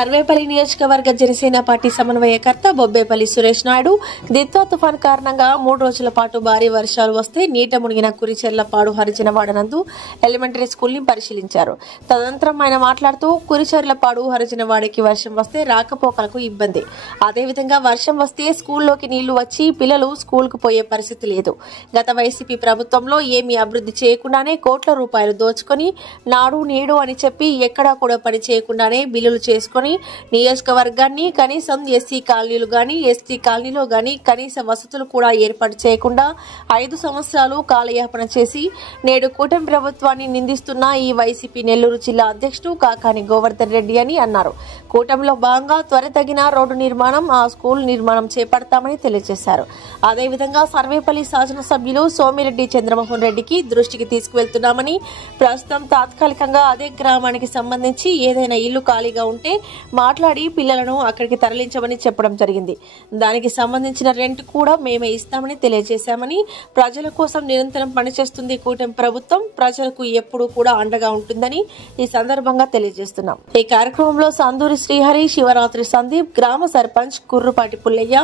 సర్వేపల్లి నియోజకవర్గ జనసేన పార్టీ సమన్వయకర్త బొబ్బేపల్లి సురేష్ నాయుడు దిత్వా తుఫాన్ కారణంగా 3 రోజుల పాటు భారీ వర్షాలు వస్తే నీట మునిగిన కురిచెర్లపాడు హరిజనవాడనందు ఎలిమెంటరీ స్కూల్ ని పరిశీలించారు. తదనంతరం ఆయన మాట్లాడుతూ కురిచెర్లపాడు హరిజనవాడకి వర్షం వస్తే రాకపోకలకు ఇబ్బంది. అదేవిధంగా వర్షం వస్తే స్కూల్లోకి నీళ్లు వచ్చి పిల్లలు స్కూల్ కు పోయే పరిస్థితి లేదు. గత వైసీపీ ప్రభుత్వంలో ఏమీ అభివృద్ధి చేయకుండానే కోట్ల రూపాయలు దోచుకొని నాడు నేడు అని చెప్పి ఎక్కడా కూడా పని చేయకుండానే బిల్లులు చేసుకుని నియోజకవర్గాన్ని కనీసం ఎస్సీ కాలనీలు గాని ఎస్టీ కాలనీలో గాని కనీస వసతులు కూడా ఏర్పాటు చేయకుండా 5 సంవత్సరాలు కాలయాపన చేసి నేడు కూటమి ప్రభుత్వాన్ని నిందిస్తున్న ఈ వైసీపీ నెల్లూరు జిల్లా అధ్యక్షుడు కాకాని గోవర్ధన్ రెడ్డి అని అన్నారు. కూటమిలో భాగంగా త్వరితగిన రోడ్డు నిర్మాణం, ఆ స్కూల్ నిర్మాణం చేపడతామని తెలియజేశారు. అదేవిధంగా సర్వేపల్లి శాసనసభ్యులు సోమిరెడ్డి చంద్రమోహన్ రెడ్డికి దృష్టికి తీసుకువెళ్తున్నామని, ప్రస్తుతం తాత్కాలికంగా అదే గ్రామానికి సంబంధించి ఏదైనా ఇల్లు ఖాళీగా ఉంటే మాట్లాడి పిల్లలను అక్కడికి తరలించమని చెప్పడం జరిగింది. దానికి సంబంధించిన రెంట్ కూడా మేమే ఇస్తామని తెలియజేశామని, ప్రజల కోసం నిరంతరం పనిచేస్తుంది కూటమి ప్రభుత్వం, ప్రజలకు ఎప్పుడూ కూడా అండగా ఉంటుందని ఈ సందర్భంగా తెలియజేస్తున్నాం. ఈ కార్యక్రమంలో సందూరి శ్రీహరి, శివరాత్రి సందీప్, గ్రామ సర్పంచ్ కుర్రుపాటి పుల్లయ్య,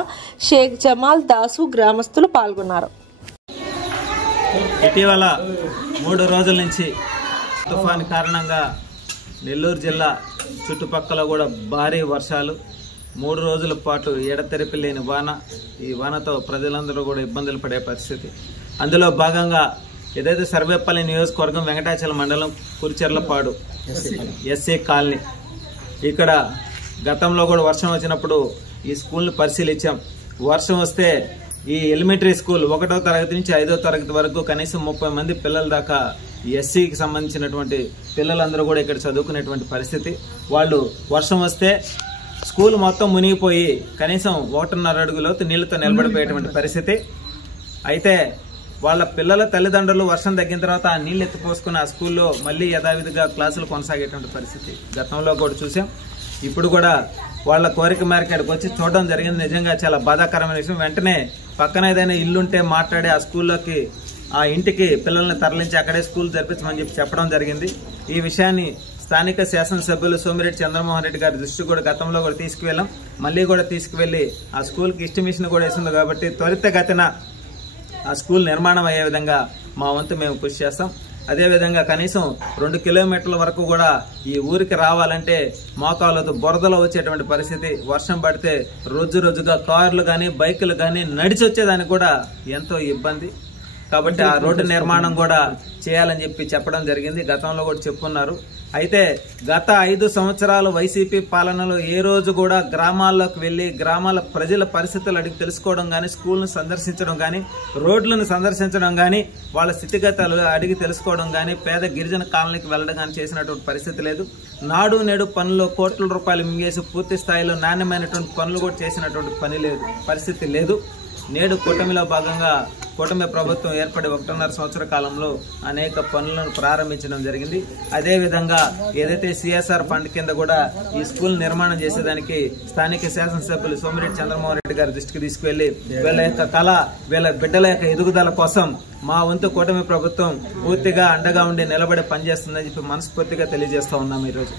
షేక్ జమాల్, దాసు గ్రామస్తులు పాల్గొన్నారు. ఇటీవల 3 రోజుల నుంచి తుఫాన్ కారణంగా నెల్లూరు జిల్లా చుట్టుపక్కల కూడా భారీ వర్షాలు, 3 రోజుల పాటు ఎడతెరిపి లేని వాన. ఈ వానతో ప్రజలందరూ కూడా ఇబ్బందులు పడే పరిస్థితి. అందులో భాగంగా ఏదైతే సర్వేపల్లి నియోజకవర్గం వెంకటాచలం మండలం కురిచెర్లపాడు ఎస్సీ కాలనీ, ఇక్కడ గతంలో కూడా వర్షం వచ్చినప్పుడు ఈ స్కూల్ని పరిశీలించాం. వర్షం వస్తే ఈ ఎలిమెంటరీ స్కూల్ 1వ తరగతి నుంచి 5వ తరగతి వరకు కనీసం 30 మంది పిల్లల దాకా ఎస్సీకి సంబంధించినటువంటి పిల్లలందరూ కూడా ఇక్కడ చదువుకునేటువంటి పరిస్థితి. వాళ్ళు వర్షం వస్తే స్కూల్ మొత్తం మునిగిపోయి కనీసం 1.5 అడుగుల నీళ్లతో నిలబడిపోయేటువంటి పరిస్థితి. అయితే వాళ్ళ పిల్లల తల్లిదండ్రులు వర్షం తగ్గిన తర్వాత ఆ నీళ్లు ఎత్తిపోసుకుని ఆ స్కూల్లో మళ్ళీ యథావిధిగా క్లాసులు కొనసాగేటువంటి పరిస్థితి గతంలో కూడా చూసాం. ఇప్పుడు కూడా వాళ్ళ కోరిక మేరకు ఇక్కడికి వచ్చి చూడడం జరిగింది. నిజంగా చాలా బాధాకరమైన విషయం. వెంటనే పక్కన ఏదైనా ఇల్లుంటే మాట్లాడి ఆ స్కూల్లోకి, ఆ ఇంటికి పిల్లల్ని తరలించి అక్కడే స్కూల్ జరిపించమని చెప్పడం జరిగింది. ఈ విషయాన్ని స్థానిక శాసనసభ్యులు సోమిరెడ్డి చంద్రమోహన్ రెడ్డి గారి దృష్టి కూడా గతంలో కూడా తీసుకువెళ్ళాం. మళ్ళీ కూడా తీసుకువెళ్లి ఆ స్కూల్కి ఎస్టిమేషన్ కూడా వేసింది కాబట్టి త్వరితగతిన ఆ స్కూల్ నిర్మాణం అయ్యే విధంగా మా వంతు మేము కృషి చేస్తాం. అదేవిధంగా కనీసం 2 కిలోమీటర్ల వరకు కూడా ఈ ఊరికి రావాలంటే మోకాళ్ళతో బురదలో వచ్చేటువంటి పరిస్థితి. వర్షం పడితే రోజుగా కార్లు కానీ బైకులు కానీ నడిచి వచ్చేదానికి కూడా ఎంతో ఇబ్బంది. కాబట్టి ఆ రోడ్డు నిర్మాణం కూడా చేయాలని చెప్పడం జరిగింది. గతంలో కూడా చెప్పున్నారు. అయితే గత 5 సంవత్సరాలు వైసీపీ పాలనలో ఏ రోజు కూడా గ్రామాల్లోకి వెళ్లి గ్రామాల ప్రజల పరిస్థితులు అడిగి తెలుసుకోవడం కానీ, స్కూల్ను సందర్శించడం కానీ, రోడ్లను సందర్శించడం కానీ, వాళ్ళ స్థితిగతులు అడిగి తెలుసుకోవడం కానీ, పేద గిరిజన కాలనీకి వెళ్లడం కానీ చేసినటువంటి పరిస్థితి లేదు. నాడు నేడు పనుల్లో కోట్ల రూపాయలు మింగేసి పూర్తి స్థాయిలో నాణ్యమైనటువంటి పనులు కూడా చేసినటువంటి పరిస్థితి లేదు. నేడు కూటమిలో భాగంగా కూటమి ప్రభుత్వం ఏర్పడి 1.5 సంవత్సర కాలంలో అనేక పనులను ప్రారంభించడం జరిగింది. అదేవిధంగా ఏదైతే సిఎస్ఆర్ ఫండ్ కింద కూడా ఈ స్కూల్ నిర్మాణం చేసేదానికి స్థానిక శాసనసభ్యులు సోమిరెడ్డి చంద్రమోహన్ రెడ్డి గారి దృష్టికి తీసుకువెళ్లి వీళ్ళ యొక్క కళ, వీళ్ళ బిడ్డల యొక్క ఎదుగుదల కోసం మా వంతు కూటమి ప్రభుత్వం పూర్తిగా అండగా ఉండి నిలబడి పనిచేస్తుందని చెప్పి మనస్ఫూర్తిగా తెలియజేస్తా ఉన్నాం ఈరోజు.